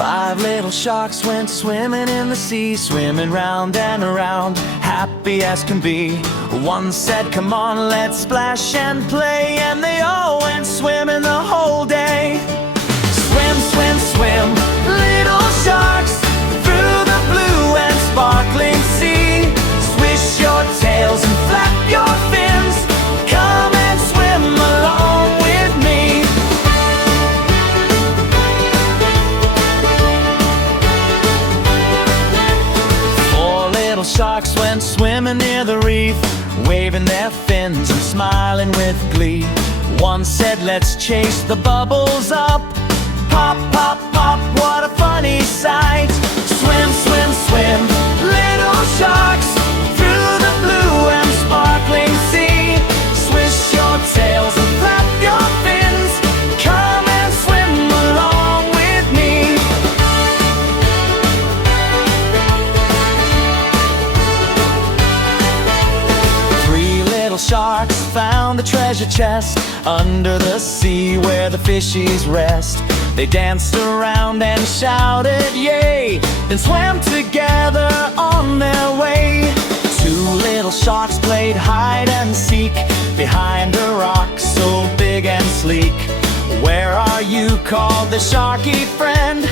5 little sharks went swimming in the sea, swimming round and around, happy as can be. One said, "Come on, let's splash and play," and they all went swimming the whole day. Swim, swim, swim, little sharks, through the blue and sparkling sea. Swish your tails and flap your fins, come and swim along with me. Sharks went swimming near the reef, waving their fins and smiling with glee. One said, "Let's chase the bubbles up. Pop, pop, pop, what a funny sight. Swim, swim, swim, little sharks, through the blue and sparkling sea. Swish your tails and flap your fins, come and swim along with me." Sharks found the treasure chest under the sea where the fishies rest. They danced around and shouted yay, then swam together on their way. 2 little sharks played hide and seek behind a rock so big and sleek. "Where are you?" called the sharky friend.